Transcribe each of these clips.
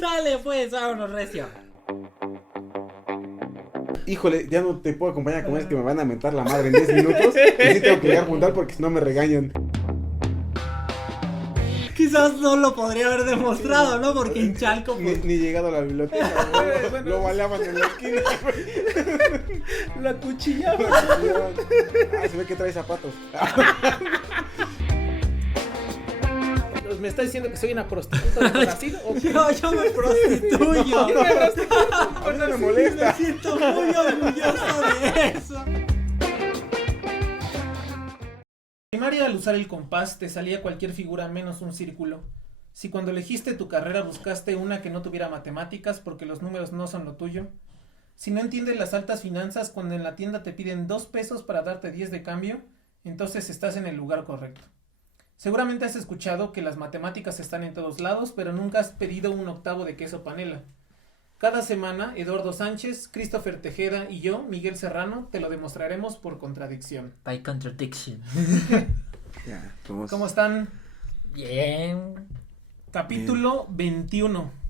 Sale pues, vámonos recio. Híjole, ya no te puedo acompañar a comer, es que me van a mentar la madre en 10 minutos. Y sí tengo que llegar a juntar porque si no me regañan. Quizás no lo podría haber demostrado, ¿no? Porque en Chalco, pues... Ni llegado a la biblioteca, güey. Lo baleaban en la esquina, güey. La cuchillaban. Se ve que trae zapatos. ¿Me está diciendo que soy una prostituta de Brasil? ¿O qué? Yo me prostituyo. Yo me prostituyo. A mí no me molesta. Me siento muy orgulloso de eso. Primaria, al usar el compás te salía cualquier figura menos un círculo. Si cuando elegiste tu carrera buscaste una que no tuviera matemáticas porque los números no son lo tuyo. Si no entiendes las altas finanzas cuando en la tienda te piden 2 pesos para darte 10 de cambio, entonces estás en el lugar correcto. Seguramente has escuchado que las matemáticas están en todos lados, pero nunca has pedido un octavo de queso panela. Cada semana, Eduardo Sánchez, Christopher Tejeda y yo, Miguel Serrano, te lo demostraremos por contradicción. By contradiction. Ya, ¿Cómo están? Bien. Capítulo 21.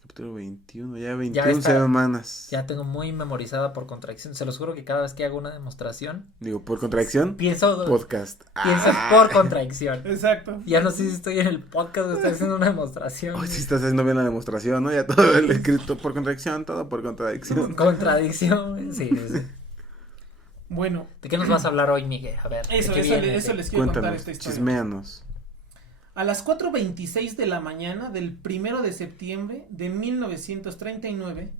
Capítulo 21, ya 21 está. semanas. Ya tengo muy memorizada por contradicción. Se los juro que cada vez que hago una demostración, Digo, por contradicción, pienso podcast. por contradicción. Exacto. Ya no sé si estoy en el podcast o estoy haciendo una demostración. Hoy sí estás haciendo bien la demostración, ¿no? Ya todo el escrito por contradicción, todo por contradicción. Contradicción, sí. Bueno, ¿De qué nos vas a hablar hoy, Miguel? A ver. ¿de eso qué viene? les quiero contar Cuéntanos, esta historia. chisméanos. A las 4:26 de la mañana del 1 de septiembre de 1939,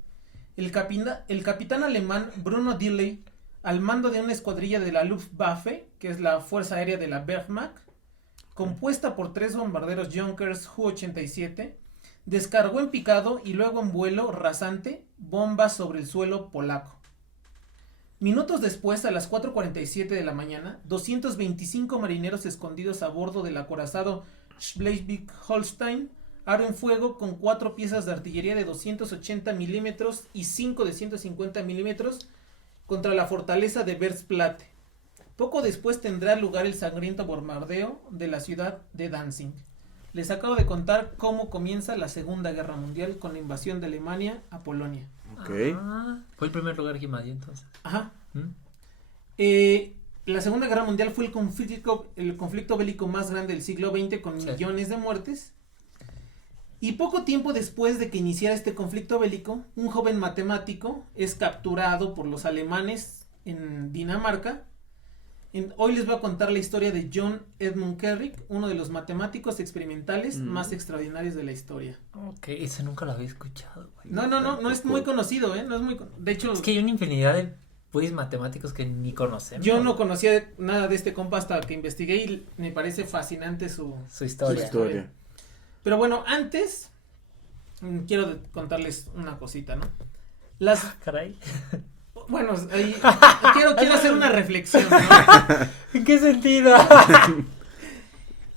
el capitán alemán Bruno Dilley, al mando de una escuadrilla de la Luftwaffe, que es la Fuerza Aérea de la Wehrmacht, compuesta por 3 bombarderos Junkers Ju-87, descargó en picado y luego en vuelo rasante bombas sobre el suelo polaco. Minutos después, a las 4:47 de la mañana, 225 marineros escondidos a bordo del acorazado Schleswig-Holstein abren fuego con 4 piezas de artillería de 280 milímetros y 5 de 150 milímetros contra la fortaleza de Versplatte. Poco después tendrá lugar el sangriento bombardeo de la ciudad de Danzig. Les acabo de contar cómo comienza la Segunda Guerra Mundial con la invasión de Alemania a Polonia. Ok. Fue el primer lugar que invadió entonces. Ajá. ¿Mm? La Segunda Guerra Mundial fue el conflicto bélico más grande del siglo XX con millones de muertes. Y poco tiempo después de que iniciara este conflicto bélico, un joven matemático es capturado por los alemanes en Dinamarca. Hoy les voy a contar la historia de John Edmund Kerrick, uno de los matemáticos experimentales más extraordinarios de la historia. Ok, ese nunca lo había escuchado, güey. No es muy conocido, no es muy... De hecho... Es que hay una infinidad de pues matemáticos que ni conocemos. Yo no conocía nada de este compa hasta que investigué y me parece fascinante su historia. Pero bueno, antes quiero contarles una cosita, ¿no? Caray. Bueno, ahí quiero hacer una reflexión, ¿no? ¿En qué sentido?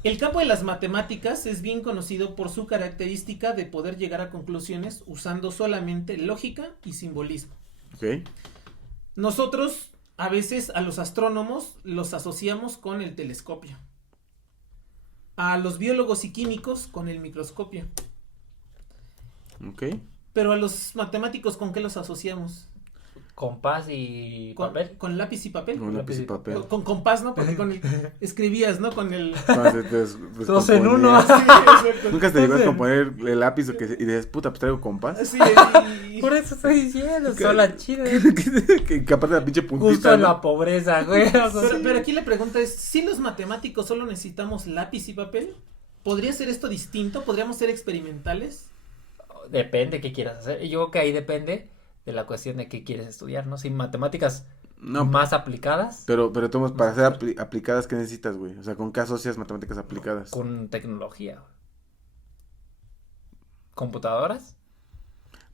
El campo de las matemáticas es bien conocido por su característica de poder llegar a conclusiones usando solamente lógica y simbolismo. Ok. Nosotros a veces a los astrónomos los asociamos con el telescopio, a los biólogos y químicos con el microscopio. Ok. Pero a los matemáticos, ¿con qué los asociamos? Compás y papel. Con lápiz y papel. Con lápiz y papel. Con compás, ¿no? Porque escribías, ¿no? Con el... Dos en uno. Sí, exacto. Nunca te llegó a componer el lápiz y dices, puta, pues traigo compás. Sí, Por eso estoy diciendo, son las chidas. que aparte la pinche puntita. Justo en ¿no? la pobreza, güey. Pero aquí la pregunta es, ¿si los matemáticos solo necesitamos lápiz y papel? ¿Podría ser esto distinto? ¿Podríamos ser experimentales? Depende qué quieras hacer. Yo creo que ahí depende de la cuestión de qué quieres estudiar, ¿no? Si matemáticas más aplicadas. Pero Tomás, para ser aplicadas, ¿qué necesitas, güey? O sea, ¿con qué asocias matemáticas aplicadas? Con tecnología. ¿Computadoras?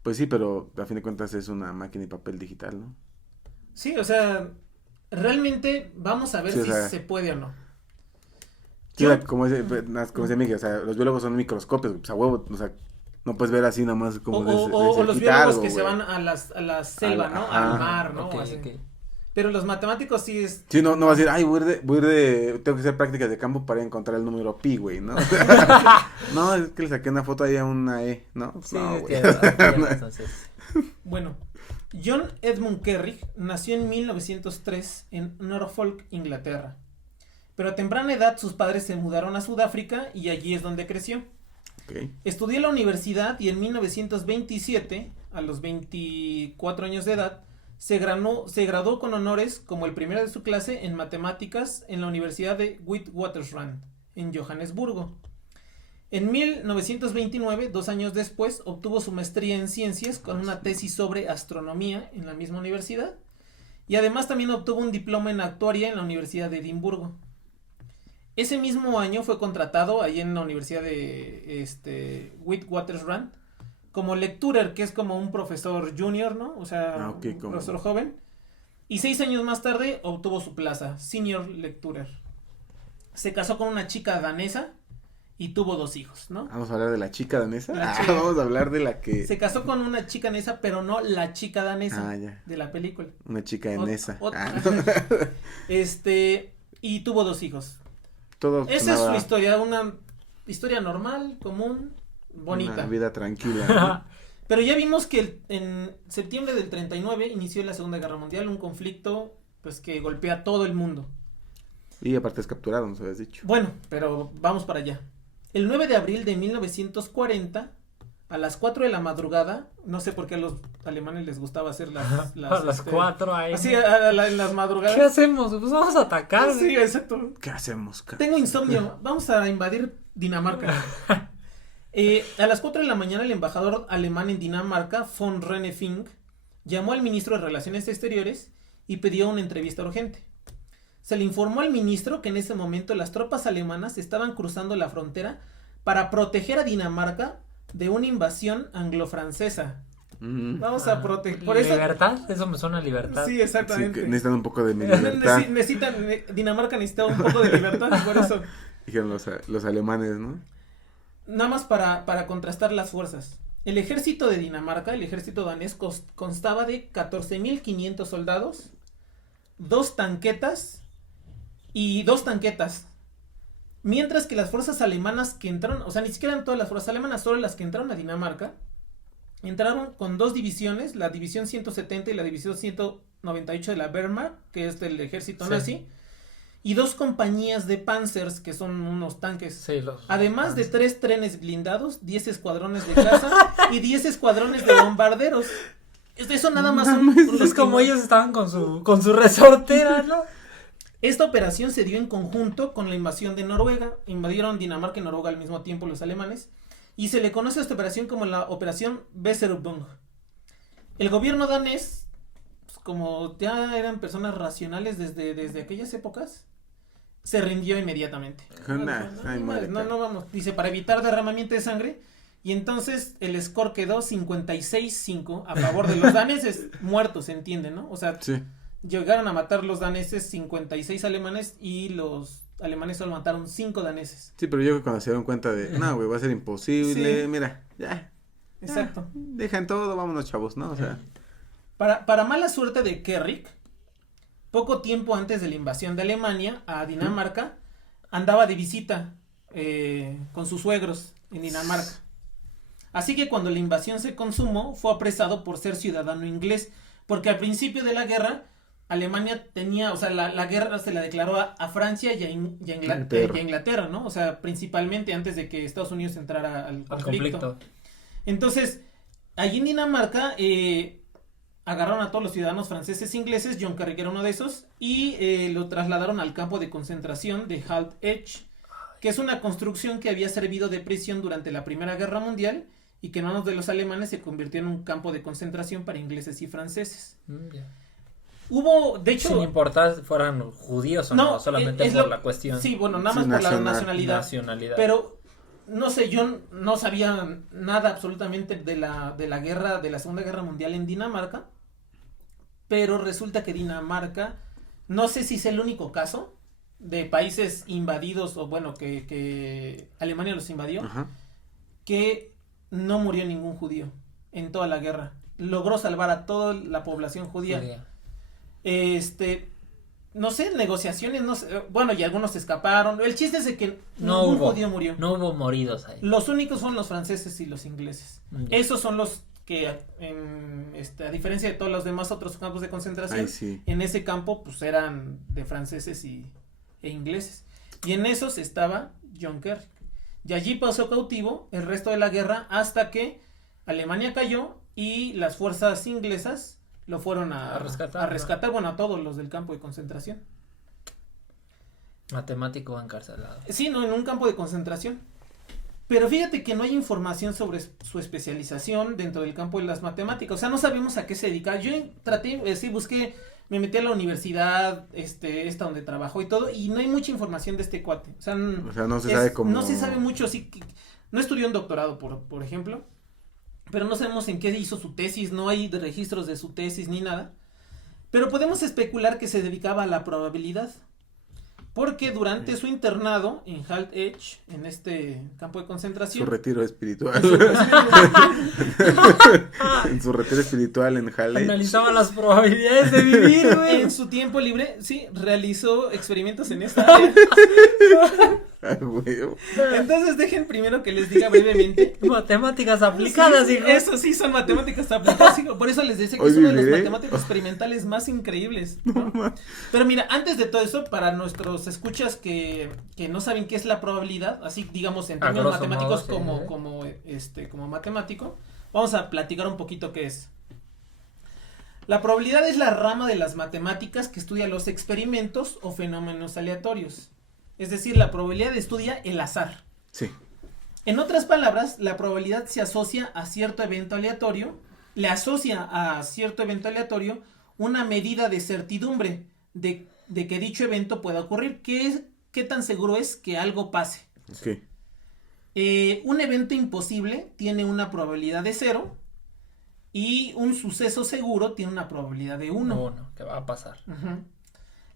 Pues sí, pero a fin de cuentas es una máquina y papel digital, ¿no? Sí, o sea, realmente vamos a ver Sí, si o sea, se puede o no. Sí, o sea, como dice Miguel, o sea, los biólogos son microscopios, pues a huevo, o sea, no puedes ver así nada más como o los biólogos que se van a la selva, ¿no? Al mar, ¿no? Okay, Así. okay. Pero los matemáticos sí es... Sí, no va a decir, ay, tengo que hacer prácticas de campo para encontrar el número pi, güey, ¿no? No, es que le saqué una foto ahí a una E, ¿no? Sí, no, güey. entonces. Bueno, John Edmund Kerrig nació en 1903 en Norfolk, Inglaterra. Pero a temprana edad sus padres se mudaron a Sudáfrica y allí es donde creció. Okay. Estudió en la universidad y en 1927, a los 24 años de edad, se graduó con honores como el primero de su clase en matemáticas en la Universidad de Witwatersrand, en Johannesburgo. En 1929, 2 años después, obtuvo su maestría en ciencias con una tesis sobre astronomía en la misma universidad. Y además también obtuvo un diploma en actuaría en la Universidad de Edimburgo. Ese mismo año fue contratado ahí en la Universidad de Witwatersrand como lecturer, que es como un profesor junior, ¿no? O sea, un profesor joven. Y 6 años más tarde obtuvo su plaza, senior lecturer. Se casó con una chica danesa y tuvo 2 hijos, ¿no? ¿Vamos a hablar de la chica danesa? Vamos a hablar de la que... Se casó con una chica danesa, pero no la chica danesa ya. de la película. Una chica danesa. Y tuvo 2 hijos. Esa es su historia, una historia normal, común, bonita. Una vida tranquila, ¿no? Pero ya vimos que en septiembre del 39 inició la Segunda Guerra Mundial, un conflicto pues que golpea a todo el mundo. Y aparte es capturado, nos habías dicho. Bueno, pero vamos para allá. El 9 de abril de 1940, a las 4 de la madrugada, no sé por qué a los alemanes les gustaba hacer a las 4 ahí. Así, en las madrugadas. ¿Qué hacemos? Pues vamos a atacar. Sí, exacto. ¿Qué hacemos? Tengo insomnio, vamos a invadir Dinamarca. A las 4 de la mañana el embajador alemán en Dinamarca, von Rene Fink, llamó al ministro de Relaciones Exteriores y pidió una entrevista urgente. Se le informó al ministro que en ese momento las tropas alemanas estaban cruzando la frontera para proteger a Dinamarca de una invasión anglo-francesa. Vamos a proteger. ¿Libertad? Eso me suena a libertad. Sí, exactamente. Sí, necesitan un poco de libertad. Dinamarca necesita un poco de libertad, por eso. Dijeron los alemanes, ¿no? Nada más para contrastar las fuerzas. El ejército de Dinamarca, el ejército danés, constaba de 14.500 soldados, 2 tanquetas y 2 tanquetas. Mientras que las fuerzas alemanas que entraron, o sea, ni siquiera eran todas las fuerzas alemanas, solo las que entraron a Dinamarca, entraron con 2 divisiones, la división 170 y la división 198 de la Wehrmacht, que es del ejército nazi, y 2 compañías de panzers, que son unos tanques. Sí, además de 3 trenes blindados, 10 escuadrones de caza y 10 escuadrones de bombarderos. Eso nada más es como ellos estaban con su resortera, ¿no? Esta operación se dio en conjunto con la invasión de Noruega. Invadieron Dinamarca y Noruega al mismo tiempo los alemanes. Y se le conoce a esta operación como la Operación Weserübung. El gobierno danés, pues, como ya eran personas racionales desde aquellas épocas, se rindió inmediatamente. No vamos. Dice, para evitar derramamiento de sangre. Y entonces el score quedó 56-5 a favor de los daneses. Muertos, se entiende, ¿no? O sea, sí. Llegaron a matar los daneses 56 alemanes y los alemanes solo mataron 5 daneses. Sí, pero yo creo que cuando se dieron cuenta de, no, güey, va a ser imposible, sí. Mira, ya. Exacto. Dejan todo, vámonos, chavos, ¿no? O sea. Para mala suerte de Kerrig, poco tiempo antes de la invasión de Alemania a Dinamarca, andaba de visita con sus suegros en Dinamarca. Así que cuando la invasión se consumó, fue apresado por ser ciudadano inglés, porque al principio de la guerra Alemania tenía, o sea, la guerra se la declaró a Francia y a Inglaterra, ¿no? O sea, principalmente antes de que Estados Unidos entrara al conflicto. Entonces, allí en Dinamarca agarraron a todos los ciudadanos franceses e ingleses, John Kerrig era uno de esos, y lo trasladaron al campo de concentración de Halt Edge, que es una construcción que había servido de prisión durante la Primera Guerra Mundial y que en manos de los alemanes se convirtió en un campo de concentración para ingleses y franceses. Hubo, de hecho... Sin importar si fueran judíos o no solamente por la cuestión. Sí, bueno, nada más por la nacionalidad. Pero, no sé, yo no sabía nada absolutamente de la guerra, de la Segunda Guerra Mundial en Dinamarca, pero resulta que Dinamarca, no sé si es el único caso de países invadidos, o bueno, que Alemania los invadió, que no murió ningún judío en toda la guerra. Logró salvar a toda la población judía. No sé, negociaciones, no sé, bueno, y algunos se escaparon. El chiste es de que No ningún hubo. judío murió. No hubo moridos ahí. Los únicos son los franceses y los ingleses. Ya. Esos son los que, a diferencia de todos los demás otros campos de concentración, Ay, sí. en ese campo, pues, eran de franceses e ingleses. Y en esos estaba John Kerry. Y allí pasó cautivo el resto de la guerra hasta que Alemania cayó y las fuerzas inglesas lo fueron a rescatar, bueno, a todos los del campo de concentración. Matemático encarcelado. Sí, no, en un campo de concentración. Pero fíjate que no hay información sobre su especialización dentro del campo de las matemáticas. O sea, no sabemos a qué se dedica. Yo busqué, me metí a la universidad, esta donde trabajó y todo, y no hay mucha información de este cuate. O sea, no se sabe cómo. No se sabe mucho, sí, no estudió un doctorado, por ejemplo, pero no sabemos en qué hizo su tesis, no hay registros de su tesis ni nada. Pero podemos especular que se dedicaba a la probabilidad. Porque durante su internado en Halt Edge, en este campo de concentración. Su retiro espiritual. En su retiro espiritual en Halle. Analizaba las probabilidades de vivir, güey. En su tiempo libre, sí, realizó experimentos en esta área. Entonces dejen primero que les diga brevemente. Matemáticas aplicadas, sí, hijo. Eso sí son matemáticas aplicadas, hijo. Por eso les decía que es uno de los matemáticos experimentales más increíbles, ¿no? Pero mira, antes de todo eso, para nuestros escuchas que no saben qué es la probabilidad, así digamos en términos matemáticos modo, como matemático, vamos a platicar un poquito qué es. La probabilidad es la rama de las matemáticas que estudia los experimentos o fenómenos aleatorios. Es decir, la probabilidad estudia el azar. Sí. En otras palabras, la probabilidad se asocia a cierto evento aleatorio, le asocia a cierto evento aleatorio una medida de certidumbre de que dicho evento pueda ocurrir. ¿Qué tan seguro es que algo pase? Okay. Un evento imposible tiene una probabilidad de 0 y un suceso seguro tiene una probabilidad de 1. Uno, que va a pasar. Uh-huh.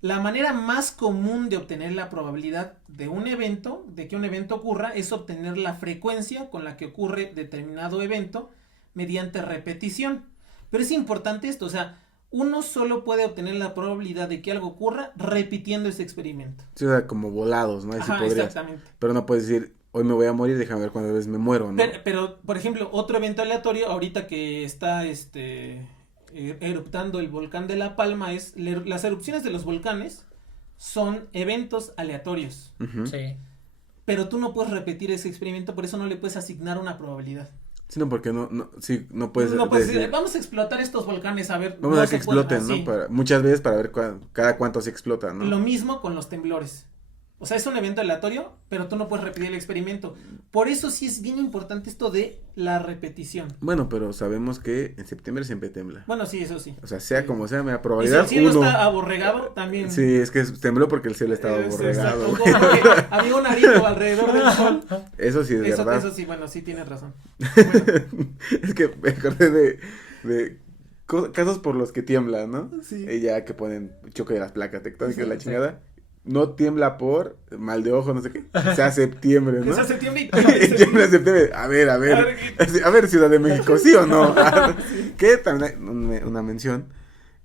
La manera más común de obtener la probabilidad de que un evento ocurra, es obtener la frecuencia con la que ocurre determinado evento mediante repetición. Pero es importante esto, o sea, uno solo puede obtener la probabilidad de que algo ocurra repitiendo ese experimento. Sí, o sea, como volados, ¿no? Ajá, exactamente. Pero no puedes decir, hoy me voy a morir, déjame ver cuántas veces me muero, ¿no? Pero, por ejemplo, otro evento aleatorio, ahorita que está eruptando el volcán de La Palma, las erupciones de los volcanes son eventos aleatorios. Uh-huh. Sí. Pero tú no puedes repetir ese experimento, por eso no le puedes asignar una probabilidad. Sí, no, porque no puedes decir, vamos a explotar estos volcanes, a ver. Vamos a que exploten, ¿no? Muchas veces para ver cada cuánto se explota, ¿no? Lo mismo con los temblores. O sea, es un evento aleatorio, pero tú no puedes repetir el experimento. Por eso sí es bien importante esto de la repetición. Bueno, pero sabemos que en septiembre siempre tembla. Bueno, sí, eso sí. O sea, sea como sea, la probabilidad y si el cielo 1. está aborregado, también. Sí, es que tembló porque el cielo estaba aborregado. Exacto, había un arito alrededor del sol. Eso sí es verdad. Eso sí, bueno, sí tienes razón. Bueno. Es que me acordé de casos por los que tiembla, ¿no? Sí. Y ya que ponen choque de las placas tectónicas, Sí, la chingada. No tiembla por mal de ojo, no sé qué. Sea septiembre, ¿no? Sea septiembre y tiembla en septiembre. A ver, Ciudad de México, ¿sí o no? Sí. ¿Qué? También una mención.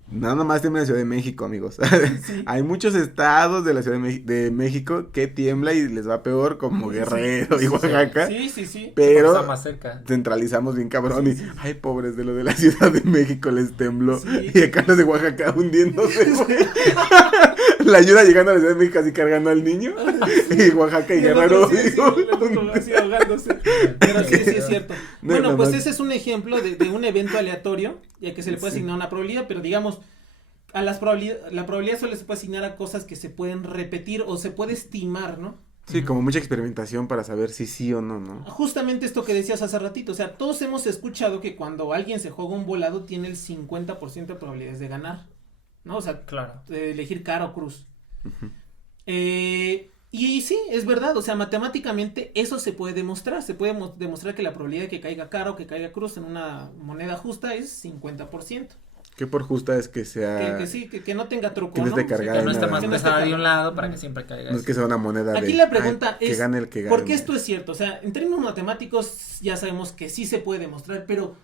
Nada más tiembla en Ciudad de México, amigos. Sí. Hay muchos estados de la Ciudad de México que tiembla y les va peor, como Guerrero y Oaxaca. Sí. Pero está más cerca. centralizamos bien cabrón Sí. ay, pobres de lo de la Ciudad de México les tembló. Sí. Y acá los de Oaxaca hundiéndose. La ayuda llegando a la Ciudad de México así cargando al niño. Y Oaxaca y Guerrero. Así ahogándose. Pero sí es cierto. No, Bueno, pues más. ese es un ejemplo de un evento aleatorio, ya que se le puede asignar una probabilidad, pero digamos, la probabilidad solo se puede asignar a cosas que se pueden repetir o se puede estimar, ¿no? Sí, como mucha experimentación para saber si sí o no, ¿no? Justamente esto que decías hace ratito, o sea, todos hemos escuchado que cuando alguien se juega un volado tiene el 50% de probabilidades de ganar, ¿no? O sea, claro, de elegir cara o cruz. Uh-huh. Y sí, es verdad, o sea, matemáticamente eso se puede demostrar, demostrar que la probabilidad de que caiga cara o que caiga cruz en una moneda justa es 50%. Que por justa es que sea... Que no tenga truco, que no esté cargada que no esté más Que no esté pesada de cargada. un lado para que siempre caiga. No es que sea una moneda Aquí la pregunta que es, gane el que gane. ¿por qué esto es cierto? O sea, en términos matemáticos ya sabemos que sí se puede demostrar, pero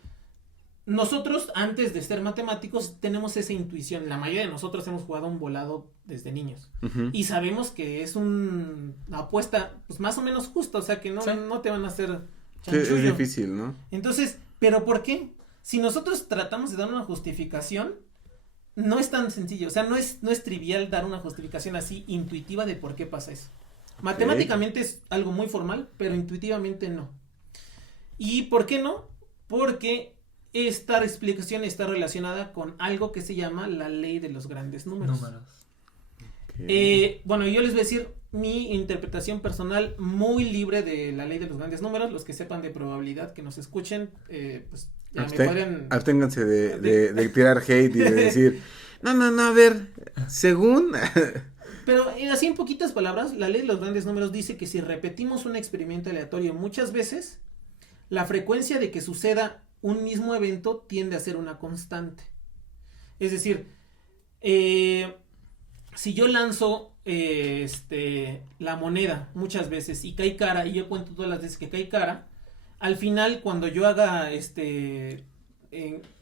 nosotros, antes de ser matemáticos, tenemos esa intuición. La mayoría de nosotros hemos jugado un volado desde niños. Y sabemos que es una apuesta, pues, más o menos justa. O sea, que no te van a hacer chanchullo. Es difícil, ¿no? Entonces, ¿pero por qué? Si nosotros tratamos de dar una justificación, no es tan sencillo. O sea, no es trivial dar una justificación así intuitiva de por qué pasa eso. Matemáticamente es algo muy formal, pero intuitivamente no. ¿Y por qué no? Porque esta explicación está relacionada con algo que se llama la ley de los grandes números. Bueno, yo les voy a decir mi interpretación personal muy libre de la ley de los grandes números. Los que sepan de probabilidad, que nos escuchen, pues ya me pueden... Absténganse de tirar hate y de decir, no, a ver, según... Pero así en poquitas palabras, la ley de los grandes números dice que si repetimos un experimento aleatorio muchas veces, la frecuencia de que suceda un mismo evento tiende a ser una constante. Es decir, si yo lanzo la moneda muchas veces y cae cara, y yo cuento todas las veces que cae cara, al final cuando yo haga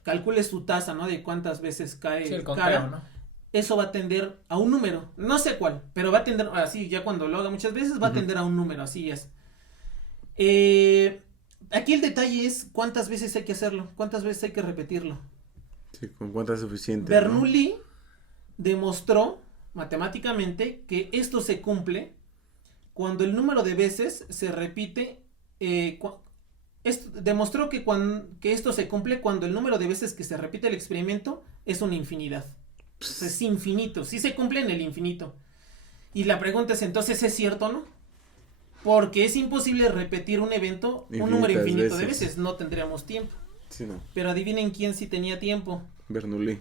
calcule su tasa, ¿no? De cuántas veces cae el conteo, cara, ¿no? Eso va a tender a un número, no sé cuál, pero va a tender, así ya cuando lo haga muchas veces va a tender a un número, así es. Aquí el detalle es cuántas veces hay que hacerlo, cuántas veces hay que repetirlo. Sí, con cuántas es suficiente. Bernoulli demostró matemáticamente que esto se cumple cuando el número de veces se repite. Demostró que esto se cumple cuando el número de veces que se repite el experimento es una infinidad. O sea, es infinito, sí se cumple en el infinito. Y la pregunta es entonces, ¿es cierto o no? Porque es imposible repetir un evento, un número infinito de veces, no tendríamos tiempo. Sí, no. Pero adivinen quién sí tenía tiempo. Bernoulli.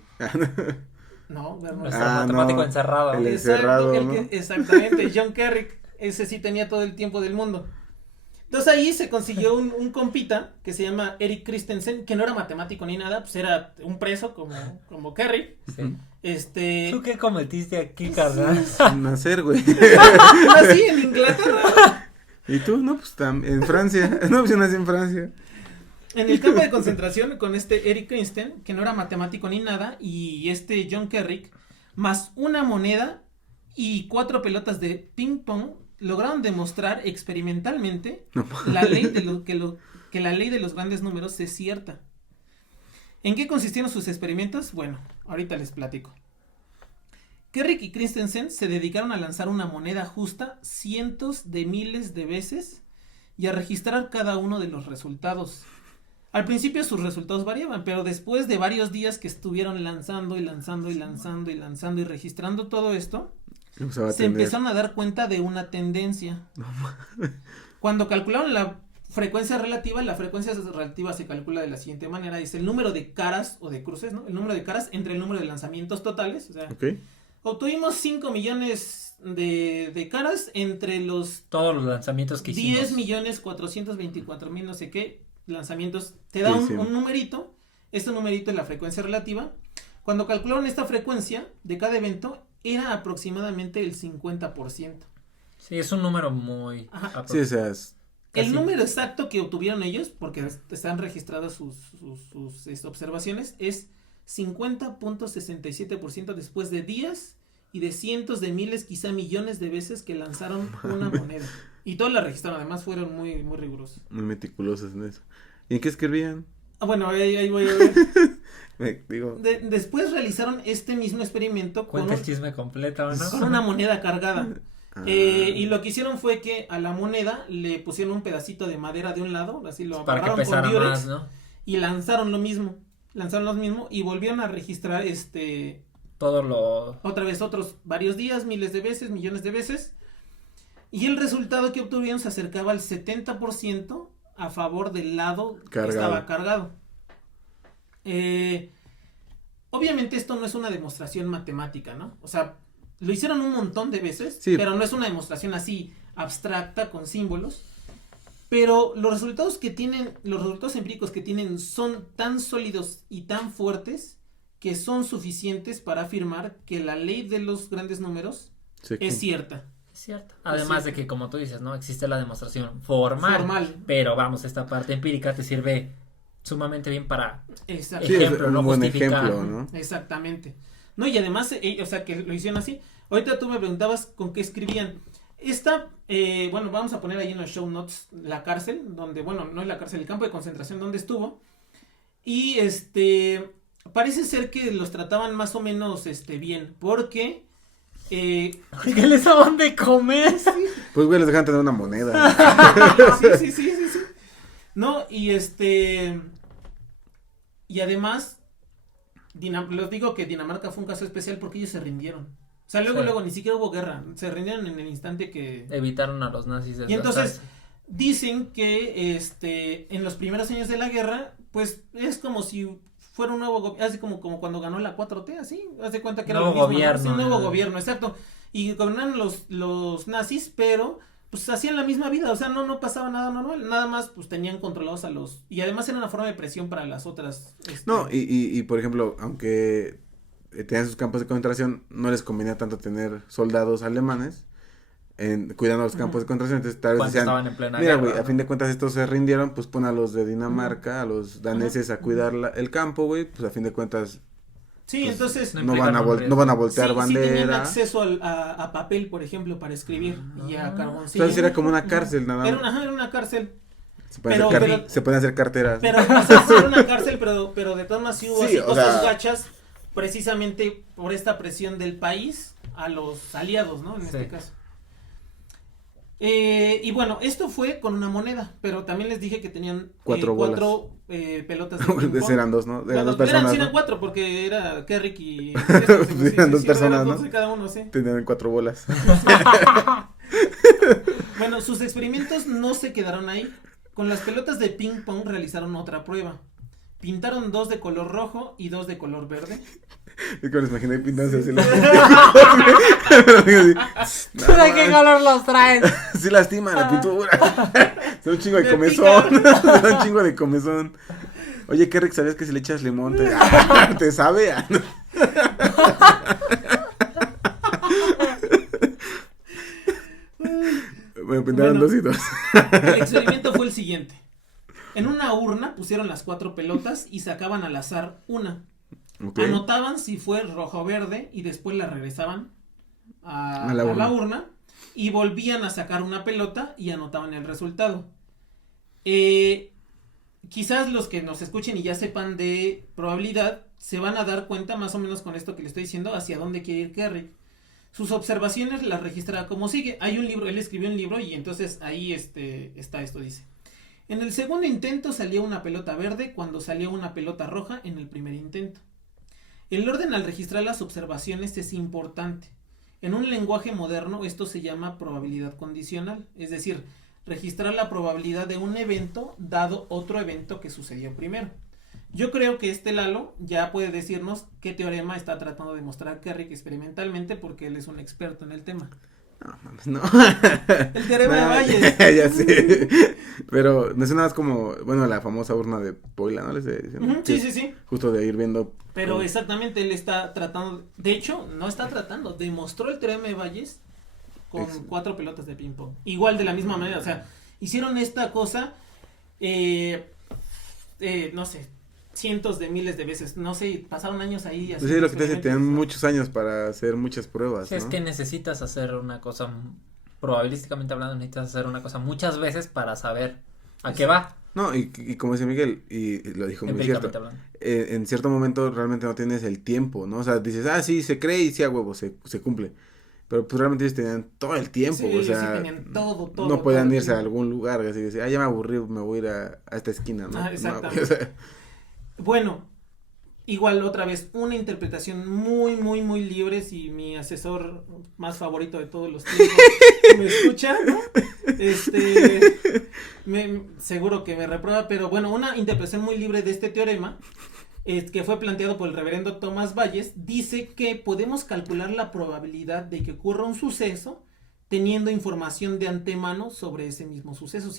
No, Bernoulli. Nuestro matemático encerrado. El encerrado, ¿no? Exactamente, John Kerrick, ese sí tenía todo el tiempo del mundo. Entonces ahí se consiguió un compita que se llama Erik Christensen, que no era matemático ni nada, pues era un preso como Kerrick. Sí. ¿Tú qué cometiste aquí, carnal? Nacer, güey. Nací en Inglaterra. ¿Y tú? No, pues en Francia. No, pues yo nací en Francia. En el campo de concentración con Erik Christensen, que no era matemático ni nada, y John Kerrick, más una moneda y 4 pelotas de ping pong, lograron demostrar experimentalmente la ley que la ley de los grandes números es cierta. ¿En qué consistieron sus experimentos? Bueno, ahorita les platico. Kerrick y Christensen se dedicaron a lanzar una moneda justa cientos de miles de veces y a registrar cada uno de los resultados. Al principio sus resultados variaban, pero después de varios días que estuvieron lanzando y registrando todo esto, se empezaron a dar cuenta de una tendencia. Cuando calcularon la frecuencia relativa se calcula de la siguiente manera: es el número de caras o de cruces, ¿no? El número de caras entre el número de lanzamientos totales. O sea, obtuvimos 5 millones de caras entre todos los lanzamientos que hicimos. 10.424.000 no sé qué lanzamientos. Te da un numerito. Este numerito es la frecuencia relativa. Cuando calcularon esta frecuencia de cada evento, era aproximadamente el 50%. Sí, es un número muy... Sí, o sea, el número exacto que obtuvieron ellos, porque están registradas sus observaciones, es 50.67% después de días y de cientos de miles, quizá millones de veces que lanzaron una moneda. Y todos la registraron, además fueron muy, muy rigurosos. Muy meticulosos en eso. ¿Y en qué escribían? Bueno, ahí voy a ver. Digo. Después realizaron este mismo experimento con el chisme completo, ¿no? Con una moneda cargada. Y lo que hicieron fue que a la moneda le pusieron un pedacito de madera de un lado, así lo amarraron con diurex, más, ¿no? Y lanzaron lo mismo y volvieron a registrar otra vez otros varios días, miles de veces, millones de veces, y el resultado que obtuvieron se acercaba al 70% a favor del lado que estaba cargado. Obviamente esto no es una demostración matemática, ¿no? O sea, lo hicieron un montón de veces, sí, pero no es una demostración así abstracta con símbolos. Pero los resultados empíricos que tienen son tan sólidos y tan fuertes que son suficientes para afirmar que la ley de los grandes números es cierta. Es cierto. Además de que, como tú dices, ¿no? Existe la demostración formal. Pero vamos, esta parte empírica te sirve sumamente bien para Exacto. Sí, es ejemplo, un no buen justificar. ejemplo, ¿no? Exactamente. No, y además, o sea, que lo hicieron así. Ahorita tú me preguntabas con qué escribían. Bueno, vamos a poner ahí en los show notes la cárcel, donde, bueno, no es la cárcel, el campo de concentración donde estuvo. Y parece ser que los trataban más o menos bien, porque ¿Qué les daban de comer? Pues, güey, les dejan tener una moneda. sí. No, y y además les digo que Dinamarca fue un caso especial porque ellos se rindieron. O sea, luego ni siquiera hubo guerra, se rindieron en el instante que evitaron a los nazis. Y entonces dicen que en los primeros años de la guerra, pues es como si fuera un nuevo gobierno, así como cuando ganó la 4T, así, haz de cuenta que era lo mismo, gobierno, ¿no? Sí, un nuevo gobierno, exacto. Y gobernaron los nazis, pero pues hacían la misma vida, o sea, no pasaba nada normal, nada más pues tenían controlados a los, y además era una forma de presión para las otras. No, y por ejemplo, aunque tenían sus campos de concentración, no les convenía tanto tener soldados alemanes cuidando los campos de concentración, entonces tal vez decían, mira güey, a fin de cuentas estos se rindieron, pues pon a los de Dinamarca, a los daneses a cuidar el campo, güey, pues a fin de cuentas. Sí, pues, entonces no van a voltear bandera. Sí tenían acceso a papel, por ejemplo, para escribir y a carboncillo. Entonces era como una cárcel, nada más. Era una cárcel. Se pueden hacer carteras. Pero, o sea, sí era una cárcel, pero de todas maneras sí hubo así cosas sea, gachas, precisamente por esta presión del país a los aliados, ¿no? En este caso. Y bueno, esto fue con una moneda, pero también les dije que tenían cuatro pelotas de ping-pong. Eran dos, ¿no? Eran dos personas, eran cuatro, porque era Kerrick y... eran dos personas, ¿no? Dos de cada uno, sí. Tenían 4 bolas. Bueno, sus experimentos no se quedaron ahí. Con las pelotas de ping pong realizaron otra prueba. Pintaron 2 de color rojo y 2 de color verde. Es que me los imaginé pintándose así. ¿De qué color los traen? Sí lastima la pintura. Son un chingo de comezón. Son un chingo de comezón. Oye, qué rico, ¿sabías que si le echas limón te sabe? Me pintaron 2 y 2. El experimento fue el siguiente. En una urna pusieron las 4 pelotas y sacaban al azar una. Okay. Anotaban si fue rojo o verde y después la regresaban a la urna y volvían a sacar una pelota y anotaban el resultado. Quizás los que nos escuchen y ya sepan de probabilidad se van a dar cuenta más o menos con esto que le estoy diciendo hacia dónde quiere ir Kerrick. Sus observaciones las registra como sigue. Hay un libro, él escribió un libro y entonces ahí está esto, dice. En el segundo intento salía una pelota verde cuando salía una pelota roja en el primer intento. El orden al registrar las observaciones es importante. En un lenguaje moderno esto se llama probabilidad condicional, es decir, registrar la probabilidad de un evento dado otro evento que sucedió primero. Yo creo que Lalo ya puede decirnos qué teorema está tratando de mostrar Kerrick experimentalmente porque él es un experto en el tema. No. El teorema de Bayes. Ya sé. Pero no es nada más como, bueno, la famosa urna de Boyle, ¿no? Sí. Justo de ir viendo. Pero exactamente él está tratando, de hecho, no está tratando, demostró el teorema de Bayes con 4 pelotas de ping pong. Igual de la misma manera, o sea, hicieron esta cosa, no sé, cientos de miles de veces, no sé, pasaron años ahí. Pues sí, lo que te dice, tienen muchos años para hacer muchas pruebas, ¿no? Es que necesitas hacer una cosa, probabilísticamente hablando, necesitas hacer una cosa muchas veces para saber a qué va. No, y como dice Miguel, y lo dijo muy cierto, en cierto momento realmente no tienes el tiempo, ¿no? O sea, dices, sí, se cree y sí, a huevo, se cumple. Pero pues realmente ellos tenían todo el tiempo, sí, o sea, sí, tenían todo, no podían irse a algún lugar, así que ya me aburrí, me voy a ir a esta esquina, ¿no? Exactamente. No, o sea, bueno, igual otra vez, una interpretación muy, muy, muy libre, si mi asesor más favorito de todos los tiempos me escucha, ¿no? Seguro que me reprueba, pero bueno, una interpretación muy libre de este teorema, que fue planteado por el reverendo Tomás Bayes, dice que podemos calcular la probabilidad de que ocurra un suceso teniendo información de antemano sobre ese mismo suceso.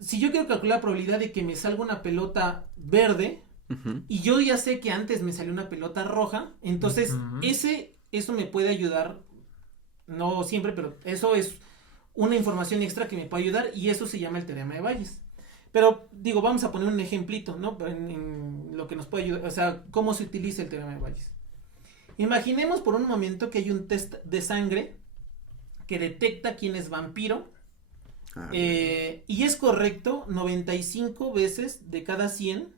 Si yo quiero calcular la probabilidad de que me salga una pelota verde, y yo ya sé que antes me salió una pelota roja, entonces eso me puede ayudar, no siempre, pero eso es una información extra que me puede ayudar y eso se llama el teorema de Bayes. Pero, digo, vamos a poner un ejemplito, ¿no? En lo que nos puede ayudar, o sea, cómo se utiliza el teorema de Bayes. Imaginemos por un momento que hay un test de sangre que detecta quién es vampiro. Y es correcto 95 veces de cada 100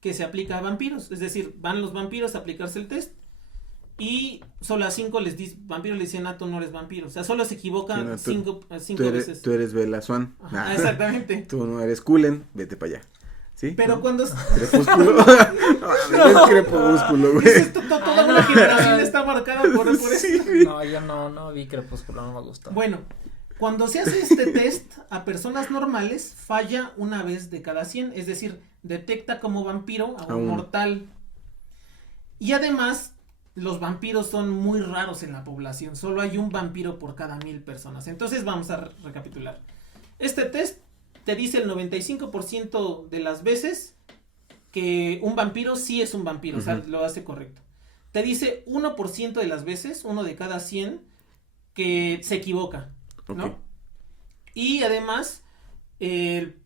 que se aplica a vampiros. Es decir, van los vampiros a aplicarse el test y solo a 5 les dice, vampiros le dicen, tú no eres vampiro. O sea, solo se equivocan 5 veces. Tú eres Bella Swan. Exactamente. Tú no eres Cullen, vete para allá. ¿Sí? Pero cuando... Crepúsculo. No, es Crepúsculo, güey. Toda una generación está marcada por eso. No, yo no vi Crepúsculo, no me gustó. Bueno, cuando se hace este test a personas normales, falla una vez de cada 100, es decir, detecta como vampiro a un mortal. Y además, los vampiros son muy raros en la población, solo hay un vampiro por cada 1000 personas. Entonces vamos a recapitular. Este test te dice el 95% de las veces que un vampiro sí es un vampiro, o sea, lo hace correcto. Te dice 1% de las veces, 1 de cada 100, que se equivoca, ¿no? Okay. Y además, el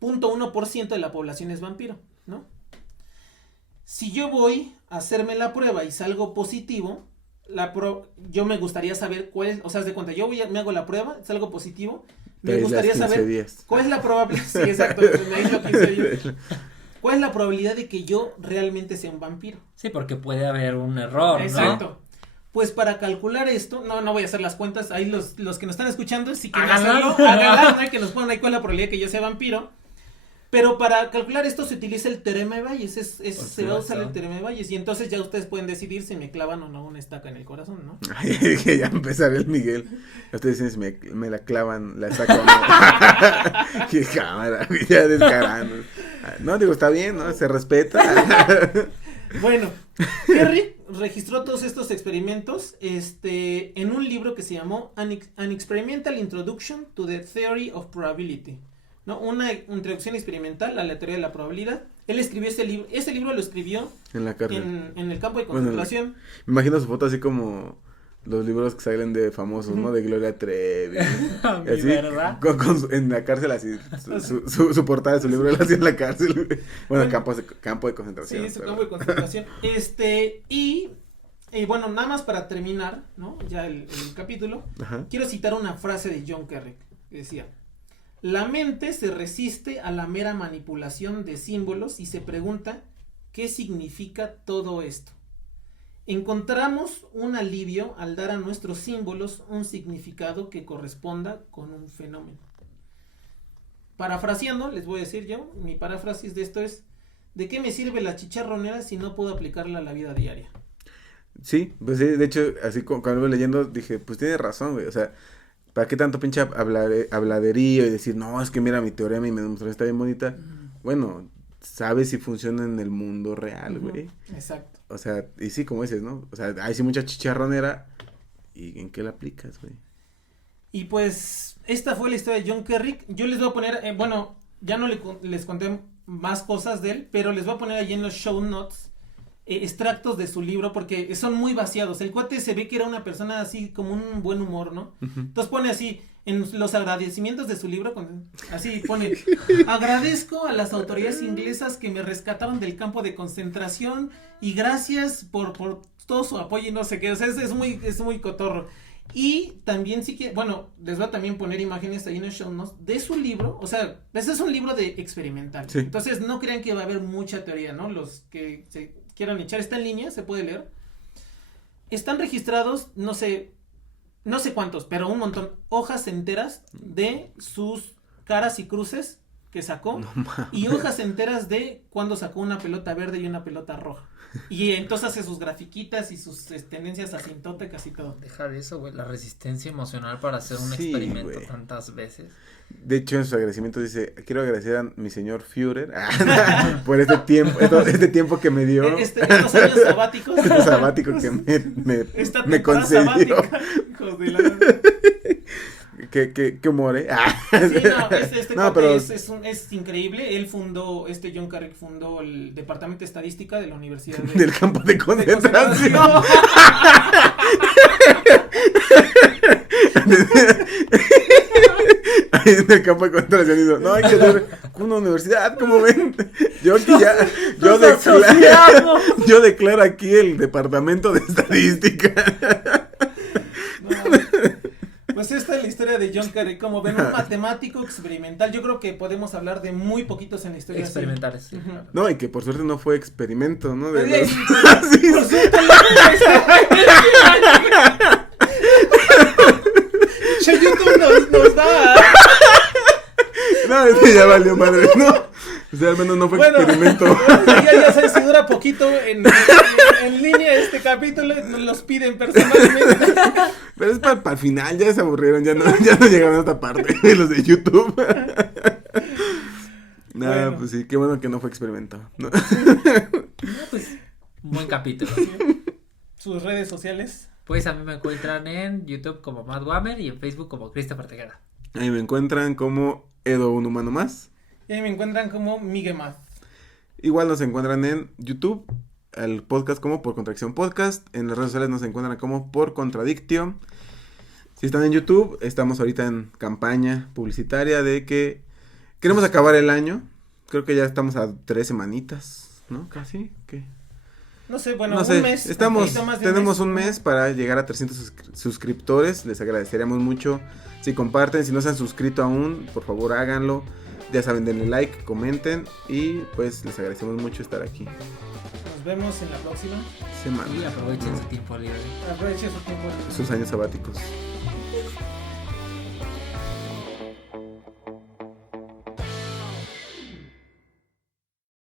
0.1% de la población es vampiro, ¿no? Si yo voy a hacerme la prueba y salgo positivo, yo me gustaría saber cuál es, o sea, haz de cuenta, me hago la prueba, salgo positivo, me gustaría saber cuál es la probabilidad, sí, exacto, me aíslo 15 días. ¿Cuál es la probabilidad de que yo realmente sea un vampiro? Sí, porque puede haber un error, exacto. ¿No? Pues para calcular esto, no voy a hacer las cuentas, ahí los que nos están escuchando, si quieren hacerlo, háganlo, ¿no? Que nos pongan ahí cuál es la probabilidad de que yo sea vampiro. Pero para calcular esto se utiliza el teorema de Bayes, se va a usar el teorema de Bayes, y entonces ya ustedes pueden decidir si me clavan o no una estaca en el corazón, ¿no? Ay, que ya empezará el Miguel. Ustedes dicen si me la clavan, la saco. Qué cámara, ya descarando. No, digo, está bien, ¿no? Se respeta. Bueno, Kerrick registró todos estos experimentos en un libro que se llamó An Experimental Introduction to the Theory of Probability, ¿no? Una introducción experimental a la teoría de la probabilidad. Él escribió ese libro lo escribió en la cárcel, en el campo de concentración. Bueno, me imagino su foto así como los libros que salen de famosos, ¿no? De Gloria Trevi. Así, ¿verdad? En la cárcel así, su portada de su libro, él así en la cárcel. Bueno, campo de concentración. Sí, su campo de concentración. Y bueno, nada más para terminar, ¿no? Ya el capítulo. Ajá. Quiero citar una frase de John Kerrick, que decía: la mente se resiste a la mera manipulación de símbolos y se pregunta ¿qué significa todo esto? Encontramos un alivio al dar a nuestros símbolos un significado que corresponda con un fenómeno. Parafraseando, les voy a decir yo, mi paráfrasis de esto es: ¿de qué me sirve la chicharronera si no puedo aplicarla a la vida diaria? Sí, pues sí, de hecho, así cuando lo iba leyendo dije, pues tiene razón, güey, o sea, ¿para qué tanto pinche habladerío y decir, no, es que mira mi teorema y mi demostración está bien bonita? Bueno, sabes si funciona en el mundo real, güey. Exacto. O sea, y sí, como dices, ¿no? O sea, hay sí mucha chicharronera, ¿y en qué la aplicas, güey? Y pues, esta fue la historia de John Kerrick. Yo les voy a poner, bueno, ya no les conté más cosas de él, pero les voy a poner ahí en los show notes extractos de su libro, porque son muy vaciados. El cuate se ve que era una persona así como un buen humor, ¿no? Entonces pone así, en los agradecimientos de su libro, así pone: agradezco a las autoridades inglesas que me rescataron del campo de concentración y gracias por todo su apoyo y no sé qué. O sea, es muy cotorro. Y también sí que, bueno, les voy a también poner imágenes ahí en el show notes de su libro. O sea, ese es un libro de experimental. Sí. Entonces no crean que va a haber mucha teoría, ¿no? Los que se quieran echar, está en línea, se puede leer. Están registrados, no sé cuántos, pero un montón, hojas enteras de sus caras y cruces que sacó, y hojas enteras de cuando sacó una pelota verde y una pelota roja. Y entonces hace sus grafiquitas y sus tendencias asintóticas y todo. Deja de eso, güey, la resistencia emocional para hacer un experimento, güey, tantas veces. De hecho, en sus agradecimientos dice: quiero agradecer a mi señor Führer por este tiempo que me dio. Estos años sabáticos. Este sabático que me concedió. Hijos de la... ¿Qué humor, ¿eh? Sí, no, pero es increíble. Él fundó, John Kerrick fundó el departamento de estadística de la Universidad del campo de concentración. ahí en el campo de concentración y dijo, no, hay que hacer una universidad, ¿cómo ven? Yo declaro aquí el departamento de estadística. Pues esta es la historia de John Kerry, como ven, un matemático experimental. Yo creo que podemos hablar de muy poquitos en la historia. Experimentales, sí. No, y que por suerte no fue experimento, ¿no? Por suerte YouTube nos da. No, es que ya valió madre, no. O sea, al menos no fue experimento. Ya sabes, si dura poquito en línea este capítulo, nos los piden personalmente. Pero es para el final, ya se aburrieron, ya no llegaron a esta parte, los de YouTube. Nada, pues sí, qué bueno que no fue experimento. No, pues, un buen capítulo. ¿Sus redes sociales? Pues a mí me encuentran en YouTube como Matt Whammer y en Facebook como Christopher Tejera. Ahí me encuentran como Edo, un humano más. Y ahí me encuentran como Miguel Más. Igual nos encuentran en YouTube, el podcast como Por Contradicción Podcast. En las redes sociales nos encuentran como Por Contradictio. Si están en YouTube, estamos ahorita en campaña publicitaria de que queremos acabar el año. Creo que ya estamos a 3 semanitas, ¿no? Casi, ¿qué? No sé, bueno, no sé, un mes. Tenemos un mes para llegar a 300 suscriptores. Les agradeceríamos mucho si comparten. Si no se han suscrito aún, por favor háganlo. Ya saben, denle like, comenten y pues les agradecemos mucho estar aquí. Nos vemos en la próxima semana. Y aprovechen su tiempo libre. Aprovechen su tiempo libre. Sus años sabáticos.